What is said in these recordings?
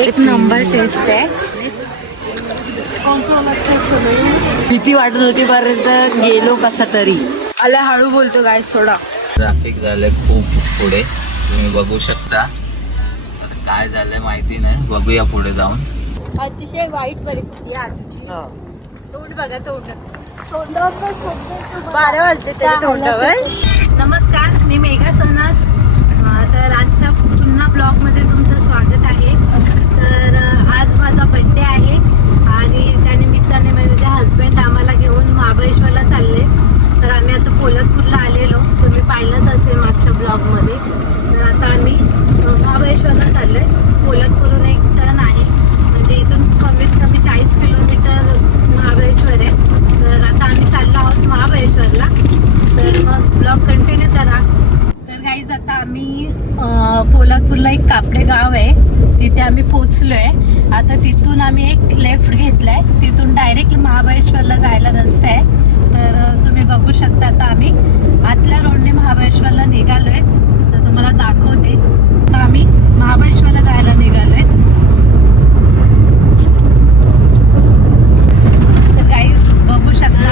एक number taste आहे. भीती वाटत होती पर्यंत गेलो कसा तरी. आला हळू बोलतो गाईस थोडा. ट्रॅफिक झालंय खूप पुढे, तुम्ही बघू शकता. आता काय झालंय माहिती नाही, बघूया पुढे जाऊन. अतिशय वाईट परिस्थिती आहे आजची. तोंड बघा, तोंडावर 12 वाजले तरी तोंडावर. नमस्कार, मी मेघा सनास. तर आजच्या पुन्हा ब्लॉगमध्ये तुमचं स्वागत आहे. तर आज माझा बड्डे आहे आणि त्यानिमित्ताने माझे हजबंड आम्हाला घेऊन महाबळेश्वरला चालले. तर आम्ही आता पोलादपूरला आलेलो, तुम्ही पाहिलंच असेल मागच्या ब्लॉगमध्ये. तर आता आम्ही महाबळेश्वरला चाललो आहे. पोलादपूरहून एक टर्न आहे, म्हणजे इथून कमीत कमी 40 किलोमीटर महाबळेश्वर आहे. तर आता आम्ही चाललो आहोत महाबळेश्वरला. तर मग ब्लॉग कंटिन्यू करा. तर गाईज आता आम्ही पोलादपूरला एक कापडे गाव आहे, तिथे आम्ही पोचलो आहे. आता तिथून आम्ही एक लेफ्ट घेतला आहे, तिथून डायरेक्ट महाबळेश्वरला जायला रस्ता आहे. तर तुम्ही बघू शकता आता आम्ही आतल्या रोडने महाबळेश्वरला निघालो आहे. तर तुम्हाला दाखवते. आता आम्ही महाबळेश्वरला जायला निघालो आहे. तर गाईज बघू शकता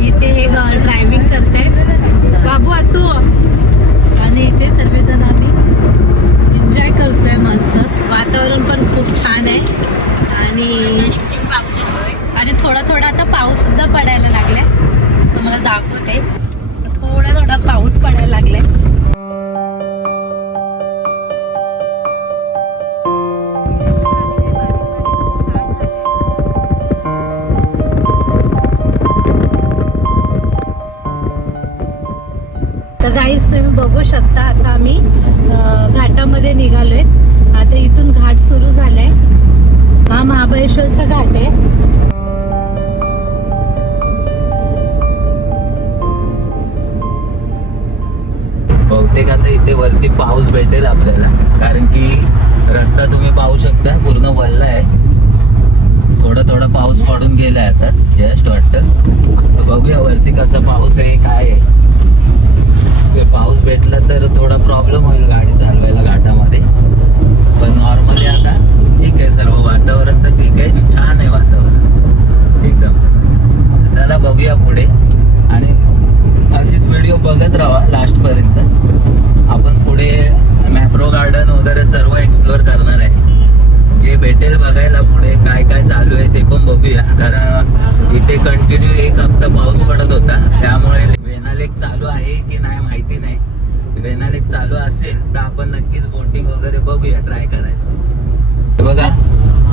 इथे हे ड्रायव्हिंग करते बाबू तू, आणि इथे सर्वजण आम्ही एन्जॉय करतोय. मस्त वातावरण पण खूप छान आहे आणि थोडा थोडा आता पाऊस सुद्धा पडायला लागलाय. तुम्हाला दाखवते, थोडा थोडा पाऊस पडायला लागलाय. तर गाईस तुम्ही बघू शकता आता आम्ही घाटामध्ये निघालोय. आता इथून घाट सुरू झालाय. हा महाबळेश्वरचा घाट आहे. बहुतेक आता इथे वरती पाऊस भेटेल आपल्याला, कारण की रस्ता तुम्ही पाहू शकता पूर्ण वल्ला आहे. थोडा थोडा पाऊस पडून गेलाय आता जस्ट वाटतं. तर बघूया वरती कसा पाऊस आहे, काय आहे. पाऊस भेटला तर थोडा प्रॉब्लेम होईल गाडी चालवायला घाटामध्ये, पण नॉर्मली आता ठीक आहे. सर्व वातावरण तर ठीक आहे, छान आहे वातावरण एकदम. चला बघूया पुढे, आणि अशीच व्हिडिओ बघत राहा लास्ट पर्यंत. आपण पुढे मॅप्रो गार्डन वगैरे सर्व एक्सप्लोअर करणार आहे. जे भेटेल बघायला पुढे काय काय चालू आहे ते पण बघूया, कारण इथे कंटिन्यू एक हप्ता पाऊस पडत होता. त्यामुळे वेना लेक चालू आहे की नाही माहिती नाही. वेना लेक चालू असेल तर आपण नक्कीच बोटिंग वगैरे बघूया, ट्राय करायचं. बघा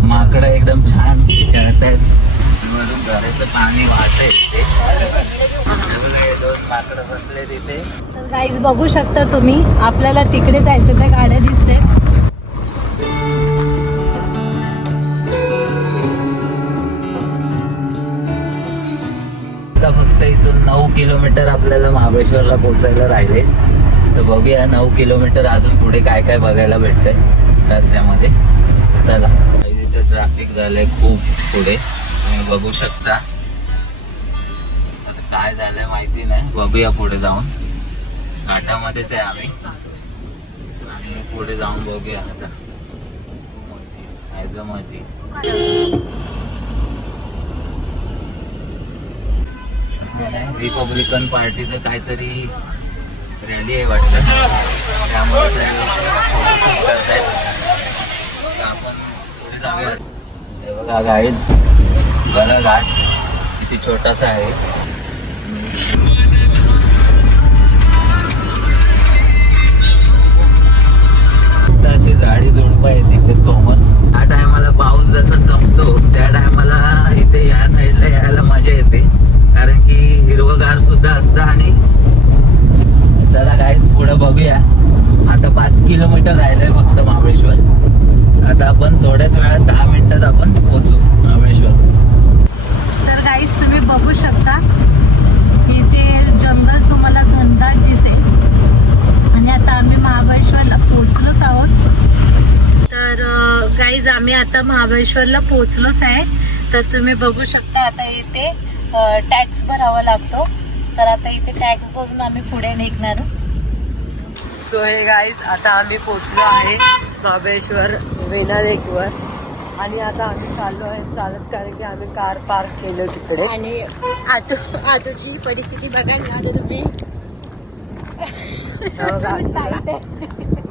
माकडं एकदम छान खेळत आहेत, वरून घराचं पाणी वाहतंय. बघा हे 2 माकडं बसले तिथे. तर गाईज बघू शकता तुम्ही, आपल्याला तिकडे जायचं, त्या गाड्या दिसते. फक्त इथून 9 किलोमीटर आपल्याला महाबळेश्वरला पोहोचायला राहिले. तर बघूया 9 किलोमीटर अजून पुढे काय काय बघायला भेटतंय रस्त्यामध्ये. चला. इथे ट्रॅफिक झालंय खूप पुढे, तुम्ही बघू शकता. आता काय झालंय माहिती नाही, बघूया पुढे जाऊन. घाटामध्येच आहे आम्ही, आणि पुढे जाऊन बघूया आता. हैदराबादी रिपब्लिकन पार्टीचं काहीतरी रॅली आहे वाटतं, त्यामुळे आपण पुढे जाऊया. हे बघा गाईज, बघा घाट किती छोटासा आहे. अशी झाडी झुडपं आहे तिथे समोर. त्या टायमाला पाऊस जसा संपतो त्या टायमाला इथे या साईडला यायला मजा येते, कारण की हिरवगार सुद्धा असतं. आणि चला गाईज पुढे बघूया. आता 5 किलोमीटर राहिलंय फक्त महाबळेश्वर. आता आपण थोड्याच वेळात 10 मिनिटात आपण पोहोचू महाबळेश्वर. तर गाईज तुम्ही बघू शकता इथे जंगल तुम्हाला घनदाट दिसेल. आणि आता आम्ही महाबळेश्वरला पोहोचलोच आहोत. तर गाईज आम्ही आता महाबळेश्वरला पोहोचलोच आहे. तर तुम्ही बघू शकता आता इथे टॅक्स भरावा लागतो. तर आता इथे टॅक्स भरून आम्ही पुढे निघणार. सो हे गाईज, आता आम्ही पोहोचलो आहे महाबळेश्वर वेना लेकवर. आणि आता आम्ही चाललो आहे चालत, कारण की आम्ही कार पार्क केलं तिकडे. आणि आतूची परिस्थिती बघा ना आता तुम्ही.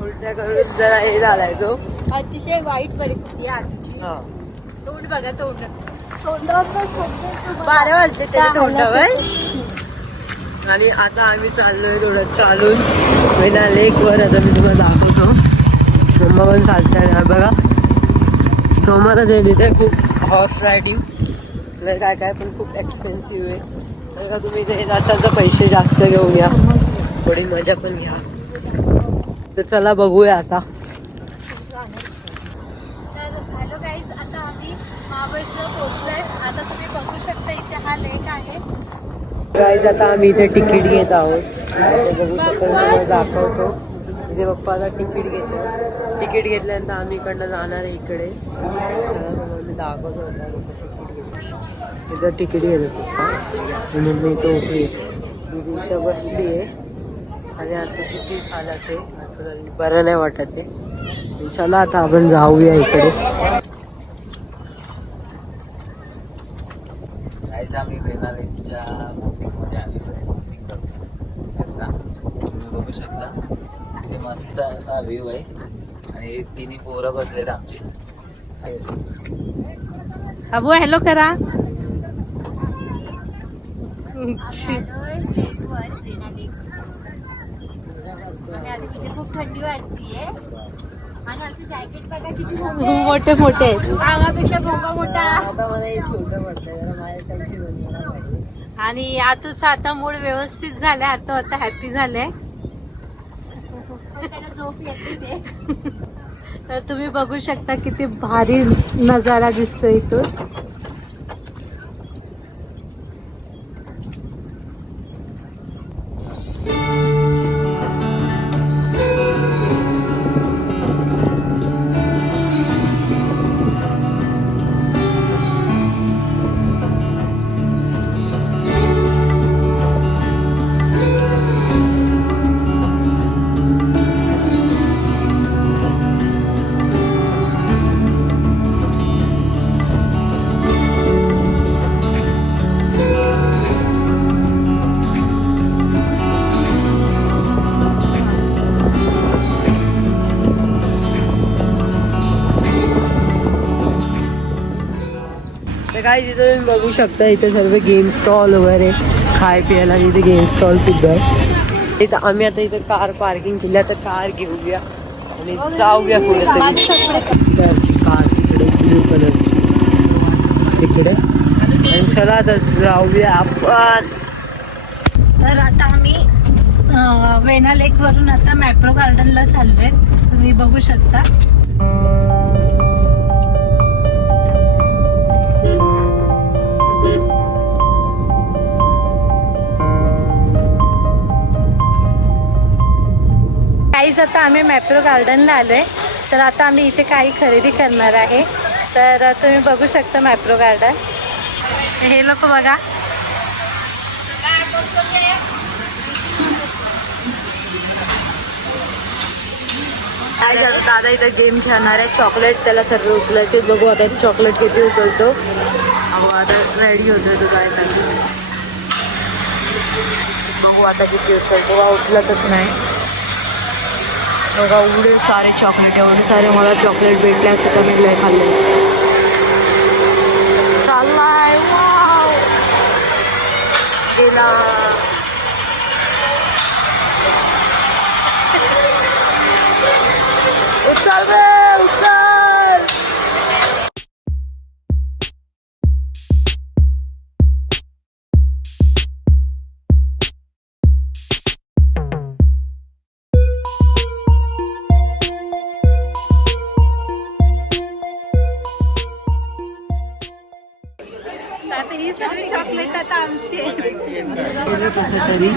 उलट्या करून जरा हे झालाय तो. अतिशय वाईट परिस्थिती आहे आतूची. तोंड बघा, तोंडावर 12 वाजले त्याच्या तोंडावर. आणि आता आम्ही चाललोय थोडं चालून वेना लेकवर. आता मी तुम्हाला दाखवतो. मम्मा पण चालताय ना बघा. सोमवारच येईल इथे खूप हॉर्स रायडिंग काय काय, पण खूप एक्सपेन्सिव्ह आहे. जर का तुम्ही इथे असाल तर पैसे जास्त घेऊन या, थोडी मजा पण घ्या. तर चला बघूया आता. हॅलो गाईज, आता आम्ही महाबळेश्वर पोहोचलोय. आता तुम्ही बघू शकता इथे हा लेक आहे. गाईज आता आम्ही इथे तिकीट घेत आहोत. ते बघू शकता, मी तुम्हाला दाखवतो. इथे पप्पा आता तिकीट घेतो. तिकीट घेतल्यानंतर आम्ही इकडनं जाणार आहे इकडे. चला तुम्हाला मी दाखवतो होता तिकीट घेतो. इथं तिकीट घेतो पप्पा. म्हणून मी इथं उभी इथं बसली आहे. आणि आता किती चालत आहे, आता बरं नाही वाटत आहे. चला आता आपण जाऊया इकडे. आम्ही वेना लेकच्या बोटिंगमध्ये आलेलो आहे. बोटिंग करतो. तुम्ही बघू शकता इथे मस्त असा व्ह्यू आहे. आणि तिन्ही पोरं बसलेत आमची. अबू हॅलो करा. खूप थंडी वाजतीये. आणि आमचे जॅकेट बघा किती मोठे मोठे आहेत. अंगापेक्षा भोंगा मोठा. आता मला हे छोटं पडतंय, जरा माझ्या साईडची बनवायला पाहिजे. आणि आतूच आता मूड व्यवस्थित झाले. आता हॅपी झाले. झोप येते. तर तुम्ही बघू शकता किती भारी नजारा दिसतो इथून. तर काय तिथे तुम्ही बघू शकता, इथे सर्व गेम स्टॉल वगैरे खाय प्यायला. इथे गेम स्टॉल सुद्धा आहे. इथं आम्ही आता इथे कार पार्किंग केली. तर कार घेऊया आणि जाऊया कुठेतरी. कार तिकडे ब्लू कलर तिकडे. आणि चला आता जाऊया आपण. तर आता आम्ही वेना लेक वरून आता मॅप्रो गार्डनला चाललोय. तुम्ही बघू शकता. काहीच आता आम्ही मॅप्रो गार्डनला आलोय. तर आता आम्ही इथे काही खरेदी करणार आहे. तर तुम्ही बघू शकता मॅप्रो गार्डन. हे लोक बघा. दादा इथे गेम खेळणार आहे. चॉकलेट त्याला सर्व उचलायचे. बघू आता चॉकलेट किती उचलतो. अहो आता रेडी होतोय तो काय सांगतो. बघू आता किती उचलतो. उचलतच नाही बघा. एवढे सारे चॉकलेट, एवढे सारे मला चॉकलेट भेटले असं तर मी लय खाल्ले. चाललाय वाव गेला. उचल रे उचल. आता ही सगळी चॉकलेट आता आमची. तरी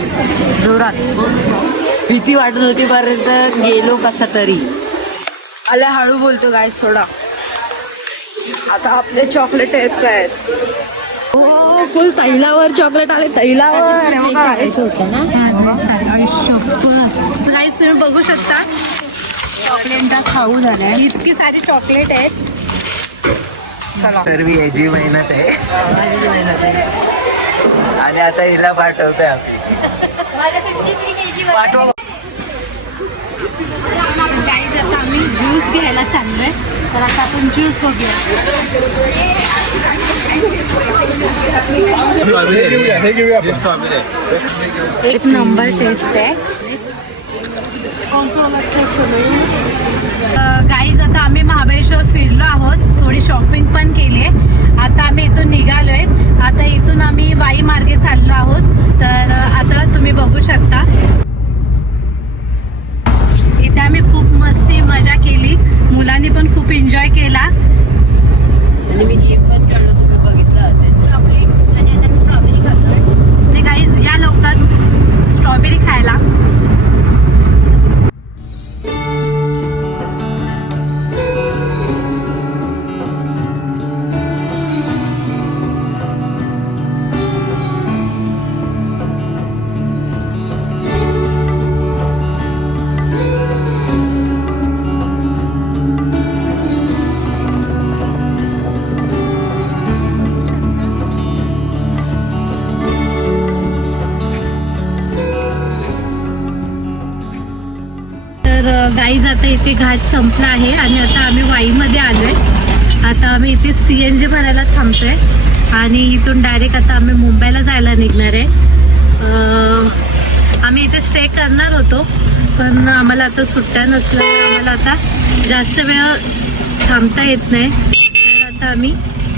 जोरात भीती वाटत होती पर्यंत गेलो कसा तरी. आल्या हळू बोलतो गाय सोडा. आता आपले चॉकलेट आहेत काय फुल तैलावर चॉकलेट आले. तैलावर होतं ना. गाईस तुम्ही बघू शकता चॉकलेटचा खाऊ झालाय. इतकी सारी चॉकलेट आहेत. चला तर मी याची मेहनत आहे आणि आता हिला पाठवतोय आम्ही. पाठवा. गाईज आता आम्ही ज्यूस घ्यायला चाललोय. तर आता आपण ज्यूस बघूया. एक नंबर टेस्ट आहे. गाईज आता आम्ही महाबळेश्वर फिरलो आहोत. थोडी शॉपिंग पण केली आहे. आता आम्ही इथून निघालोय. आता इथून आम्ही वाई मार्गे चाललो आहोत. तर आता तुम्ही बघू शकता इथे आम्ही खूप मस्ती मजा केली. मुलांनी पण खूप एन्जॉय केला आणि मी गेम पण खेळलो, तुम्ही बघितलं असेल. चॉकलेट आणि आता मी स्ट्रॉबेरी खातोय. ते गाईज या लवकर स्ट्रॉबेरी खायला. गाईज आता इथे घाट संपला आहे आणि आता आम्ही वाईमध्ये आलोय. आता आम्ही इथे CNG भरायला थांबतोय आणि इथून डायरेक्ट आता आम्ही मुंबईला जायला निघणार आहे. आम्ही इथे स्टे करणार होतो पण आम्हाला आता सुट्ट्या नसल्यामुळे आम्हाला आता जास्त वेळ थांबता येत नाही. तर आता आम्ही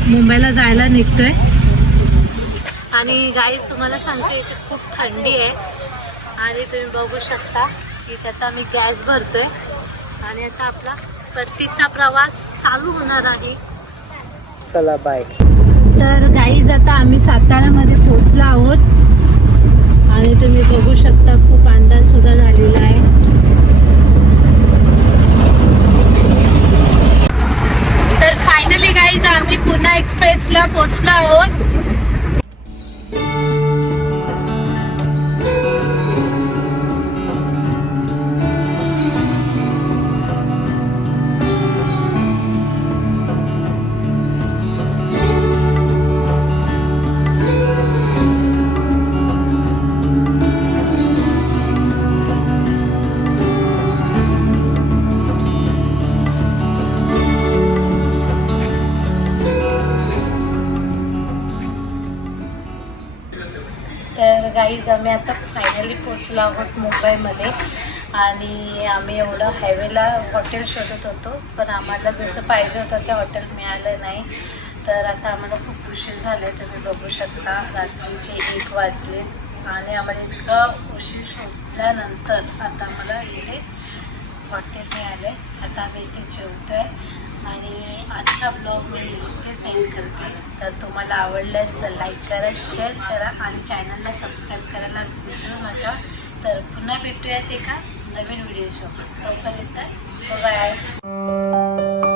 मुंबईला जायला निघतोय. आणि गाईज तुम्हाला सांगते इथे खूप थंडी आहे आणि तुम्ही बघू शकता की आता आम्ही गॅस भरतोय आणि आता आपला परतीचा प्रवास चालू होणार आहे. चला बाय. तर गाईज आता आम्ही साताऱ्यामध्ये पोहोचलो आहोत आणि तुम्ही बघू शकता खूप अंदाज सुद्धा झालेला आहे. तर फायनली गाईज आम्ही पुणे एक्सप्रेसला पोहोचलो आहोत. तर गाईज आम्ही आता फायनली पोचलो आहोत मुंबईमध्ये आणि आम्ही एवढं हायवेला हॉटेल शोधत होतो पण आम्हाला जसं पाहिजे होतं ते हॉटेल मिळालं नाही. तर आता आम्हाला खूप उशीर झाले. तुम्ही बघू शकता रात्रीचे 1 वाजले आणि आम्हाला इतकं उशीर शोधल्यानंतर आता आम्हाला इथे हॉटेल मिळालं आहे. आता आम्ही इथे जेवतो आहे आणि आजचा ब्लॉग मी इथेच एंड करते. तर तुम्हाला आवडल्यास तर लाईक करा, शेअर करा आणि चॅनलला सबस्क्राईब करायला विसरू नका. तर पुन्हा भेटूयात एका नवीन व्हिडिओ सोबत. तोपर्यंत बाय.